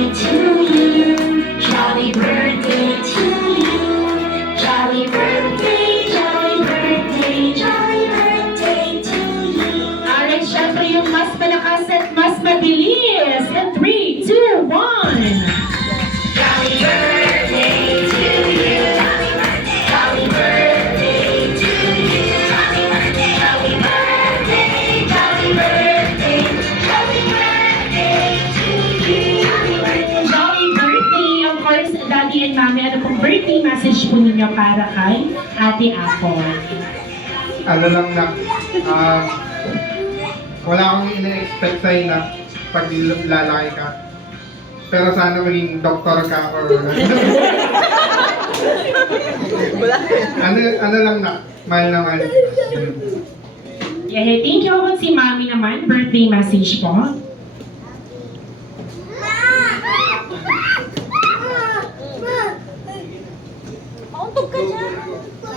birthday to you. Jolly birthday to you. Jolly birthday, jolly birthday, jolly birthday to you. Alright, syempre yung mas malakas at mas mabilis. In 3, 2, 1. Jolly birthday to you. Jolly birthday to you. Jolly birthday, jolly birthday, jolly birthday, jolly birthday to you. Jolly birthday! Of course, Daddy and Mommy, ano pong birthday message po ninyo para kay Ate Apple? Ano lang na, wala akong ina-expect sa'yo na pag lalaki ka. Pero sana maging doktor ka or ano lang na, mahal na mahal. Yeah, thank you po si Mommy naman. Birthday message po.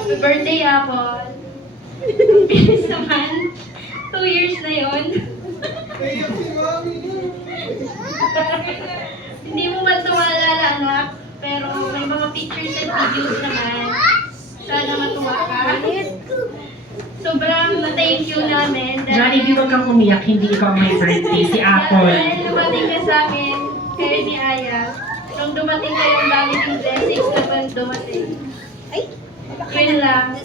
Happy birthday, Apple. Bilis naman. 2 years na yun. Hindi mo man ito maalala, anak. Pero may mga pictures and videos naman. Sana matuwa ka. Sobrang na-thank you namin. Johnny, huwag kang umiyak. Hindi ikaw may birthday. Si Apple. Dahil dumating ka sa amin, kayo ni Aya. Nung dumating kayo, ang dami ng blessings naman dumating. Yun lang.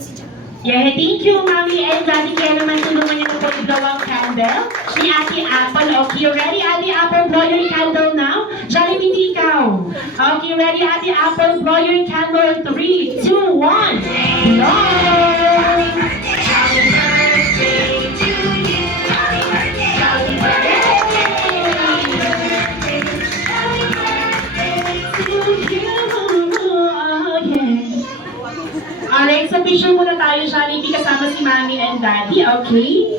Yeah, thank you, Mommy and Daddy. Kaya naman tulungan niyo na po i-blow ang candle. Si Ate Apple. Okay, ready, Ate Apple? Blow your candle now. Johnny, hindi ikaw. Okay, ready, Ate Apple? Blow your candle in 3, 2, 1. Blow! Jolly birthday to you. Jolly birthday, jolly birthday, jolly birthday, jolly birthday to you. Alright, so picture muna tayo, Jollibee, kasama si Mommy and Daddy, okay?